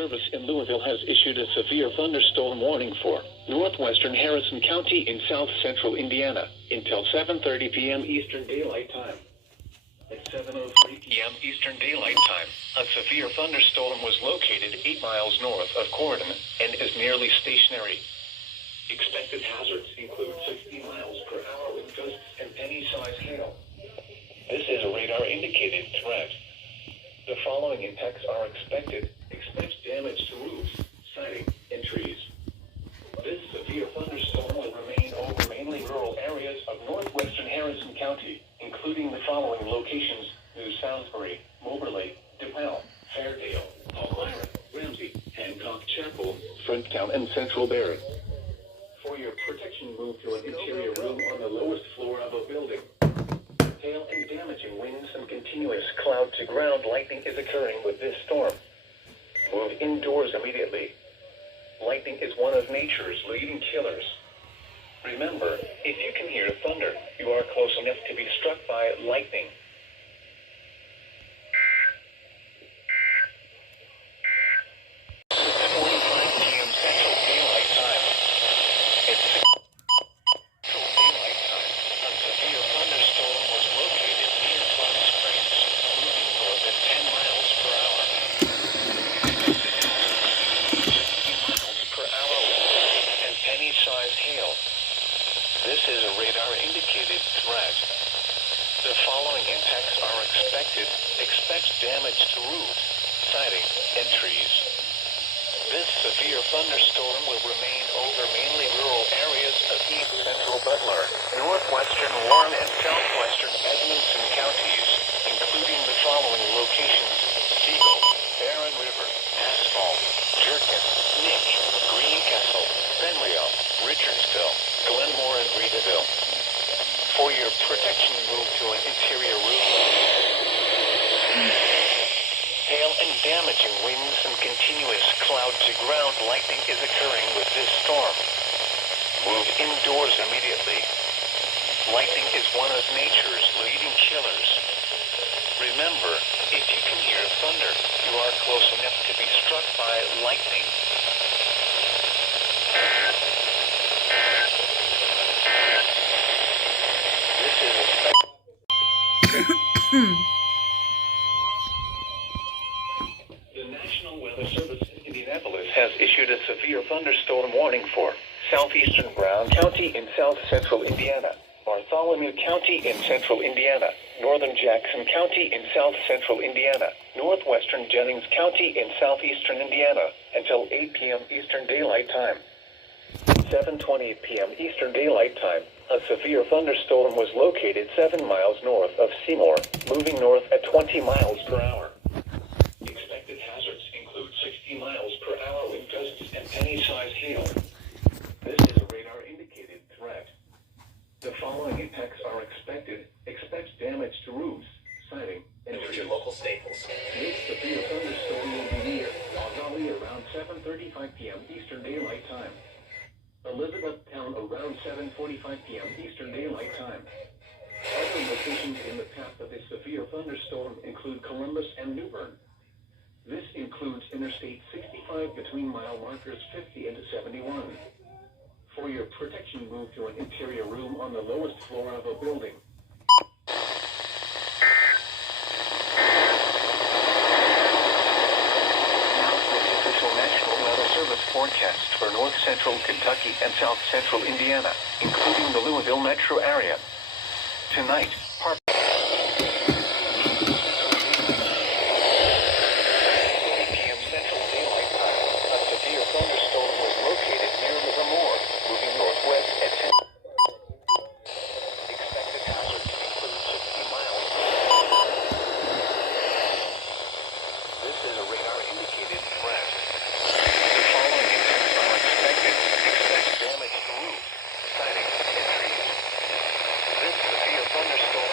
Service in Louisville has issued a severe thunderstorm warning for northwestern Harrison County in south central Indiana until 7:30 p.m. Eastern Daylight Time. At 7:03 p.m. Eastern Daylight Time, a severe thunderstorm was located 8 miles north of Corydon and is nearly stationary. Expected hazards include 60 miles per hour wind gusts and penny-sized hail. This is a radar-indicated threat. The following impacts are expected. Expect damage to roofs, siding, and trees. This severe thunderstorm will remain over mainly rural areas of northwestern Harrison County, including the following locations: New Salisbury, Moberly, DePel, Fairdale, Palmyra, Ramsey, Hancock Chapel, Frenchtown, and Central Barron. For your protection, move to an interior room on the lowest floor of a building. Hail and damaging winds and continuous cloud-to-ground lightning is occurring with this storm. Move indoors immediately. Lightning is one of nature's leading killers. Remember, if you can hear thunder, you are close enough to be struck by lightning. It's 45 p.m. Central Daylight Time. It's Central Daylight Time. A severe thunderstorm was located near Plum Springs, moving north at 10 miles per hour. 60 miles per hour wind and penny-sized hail. This is a radar-indicated threat. The following impacts are expected. Expect damage to roofs, siding, and trees. This severe thunderstorm will remain over mainly rural areas of east central Butler, northwestern Warren, and southwestern Edmonton counties, including the following locations: Siegel, Barron River, Asphalt, Jerkin, Nick, Greencastle, Benrio, Richardsville, Glenmore, and Reedville. For your protection, move to an interior room. Hail and damaging winds and continuous cloud-to-ground lightning is occurring with this storm. Move indoors immediately. Lightning is one of nature's leading killers. Remember, if you can hear thunder, you are close enough to be struck by lightning. This is a The National Weather Service in Indianapolis has issued a severe thunderstorm warning for southeastern Brown County in south central Indiana, Bartholomew County in central Indiana, northern Jackson County in south central Indiana, northwestern Jennings County in southeastern Indiana, until 8 p.m. Eastern Daylight Time. 7:20 p.m. Eastern Daylight Time, a severe thunderstorm was located 7 miles north of Seymour, moving north at 20 miles per hour. Expected hazards include 60 miles per hour wind gusts and penny-sized hail. This is a radar-indicated threat. The following impacts are expected. Expect damage to roofs, siding, and your local staples. This severe thunderstorm will be near Raleigh around 7:35 p.m. Eastern Daylight Time. Elizabethtown around 7:45 p.m. Eastern Daylight Time. Other locations in the path of this severe thunderstorm include Columbus and New Bern. This includes Interstate 65 between mile markers 50 and 71. For your protection, move to an interior room on the lowest floor of a building. Forecast for north central Kentucky and south central Indiana, including the Louisville metro area. Tonight, p.m. Central Daylight Time, a severe thunderstorm was located near Livermore, moving northwest at 10. Expected hazards include 60 miles. This is a radar-indicated threat. The following impacts are expected. Expect damage to roofs, siding, and trees. This severe thunderstorm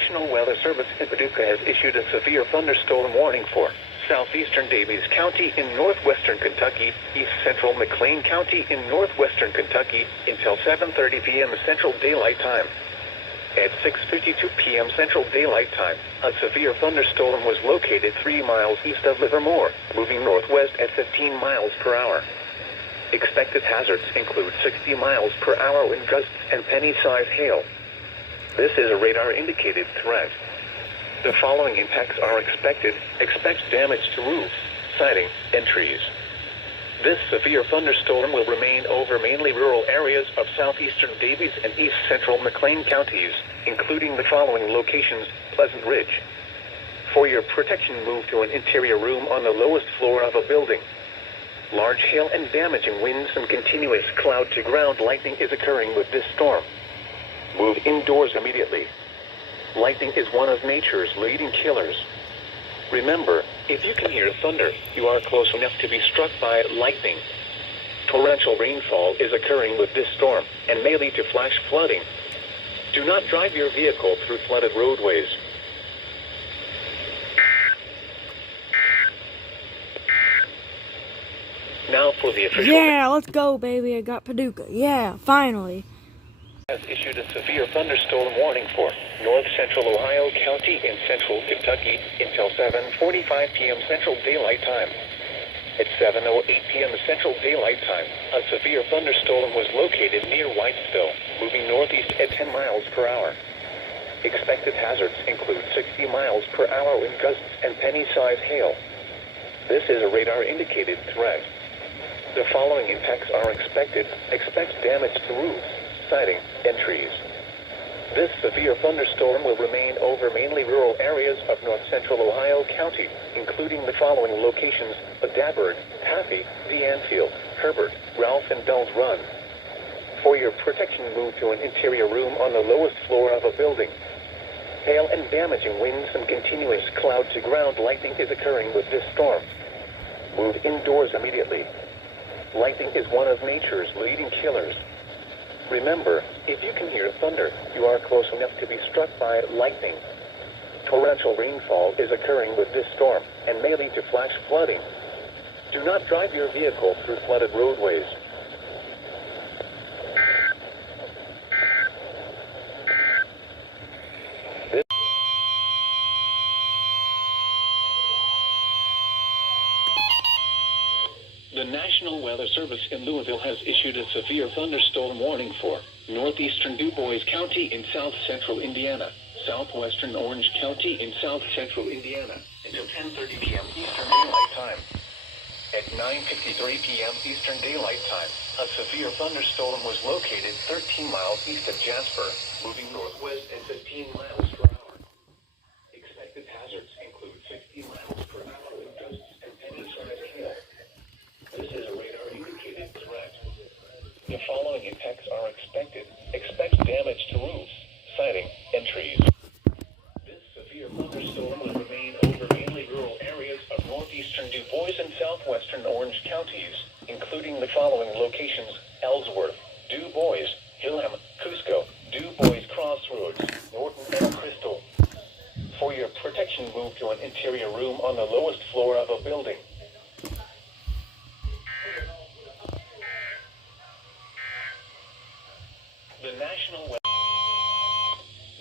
National Weather Service in Paducah has issued a severe thunderstorm warning for southeastern Davies County in northwestern Kentucky, east central McLean County in northwestern Kentucky until 7:30 p.m. Central Daylight Time. At 6:52 p.m. Central Daylight Time, a severe thunderstorm was located 3 miles east of Livermore, moving northwest at 15 miles per hour. Expected hazards include 60 miles per hour wind gusts and penny-sized hail. This is a radar-indicated threat. The following impacts are expected. Expect damage to roofs, siding, and trees. This severe thunderstorm will remain over mainly rural areas of southeastern Davies and east central McLean counties, including the following locations: Pleasant Ridge. For your protection, move to an interior room on the lowest floor of a building. Large hail and damaging winds and continuous cloud-to-ground lightning is occurring with this storm. Move indoors immediately. Lightning is one of nature's leading killers. Remember, if you can hear thunder, you are close enough to be struck by lightning. Torrential rainfall is occurring with this storm and may lead to flash flooding. Do not drive your vehicle through flooded roadways. Now for the official... Yeah, let's go, baby. I got Paducah. Yeah, finally. Has issued a severe thunderstorm warning for north central Ohio County in central Kentucky until 7:45 p.m. Central Daylight Time. At 7:08 p.m. Central Daylight Time, a severe thunderstorm was located near Whitesville, moving northeast at 10 miles per hour. Expected hazards include 60 miles per hour wind gusts and penny-sized hail. This is a radar-indicated threat. The following impacts are expected. Expect damage to roofs, siding, and trees. This severe thunderstorm will remain over mainly rural areas of north central Ohio County, including the following locations: Dabbard, Taffy, D'Anfield, Herbert, Ralph, and Bell's Run. For your protection, move to an interior room on the lowest floor of a building. Hail and damaging winds and continuous cloud-to-ground lightning is occurring with this storm. Move indoors immediately. Lightning is one of nature's leading killers. Remember, if you can hear thunder, you are close enough to be struck by lightning. Torrential rainfall is occurring with this storm and may lead to flash flooding. Do not drive your vehicle through flooded roadways. The National Weather Service in Louisville has issued a severe thunderstorm warning for northeastern Du Bois County in south central Indiana, southwestern Orange County in south central Indiana until 10:30 p.m. Eastern Daylight Time. At 9:53 p.m. Eastern Daylight Time, a severe thunderstorm was located 13 miles east of Jasper, moving northwest at 15 miles per hour. Expected hazards include 60 miles per hour wind gusts and penny-sized hail. This is a radar-indicated threat. The following impacts are expected. Expect damage to roofs, siding, and trees. This severe thunderstorm will remain over mainly rural areas of northeastern Du Bois and southwestern Orange counties, including the following locations: Ellsworth, Du Bois, Gillham, Cusco, Du Bois Crossroads, Norton, and Crystal. For your protection, move to an interior room on the lowest floor of a building.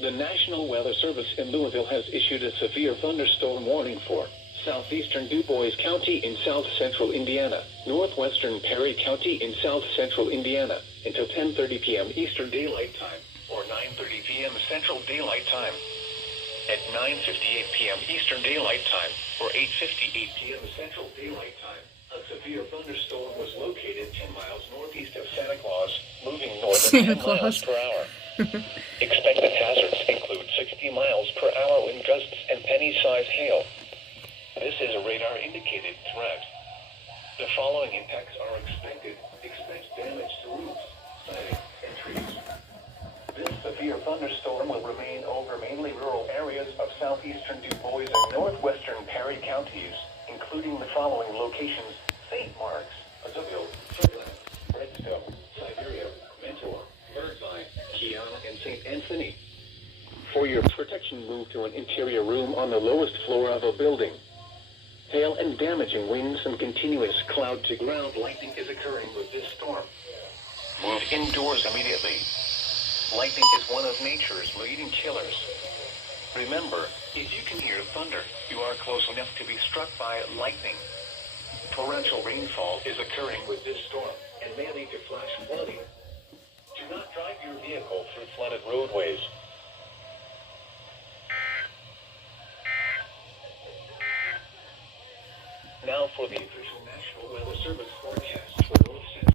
The National Weather Service in Louisville has issued a severe thunderstorm warning for southeastern Du Bois County in south central Indiana, northwestern Perry County in south central Indiana until 10:30 p.m. Eastern Daylight Time or 9:30 p.m. Central Daylight Time. At 9:58 p.m. Eastern Daylight Time or 8:58 p.m. Central Daylight Time, a severe thunderstorm was located 10 miles northeast of Santa Claus, moving north at 10 miles per hour. Expected hazards include 60 miles per hour wind gusts and penny-sized hail. This is a radar-indicated threat. The following impacts are expected. Expect damage to roofs, siding, and trees. This severe thunderstorm will remain over mainly rural areas of southeastern Du Bois and northwestern Perry counties, including the following locations: St. Mark's, Azoville, Woodland, Redstone, Siberia, Mentor, Birdvine, Kiana, and St. Anthony. For your protection, move to an interior room on the lowest floor of a building. Hail and damaging winds and continuous cloud-to-ground lightning is occurring with this storm. Move indoors immediately. Lightning is one of nature's leading killers. Remember, if you can hear thunder, you are close enough to be struck by lightning. Torrential rainfall is occurring with this storm and may lead to flash flooding. Do not drive your vehicle through flooded roadways. Now for the official National Weather Service forecast.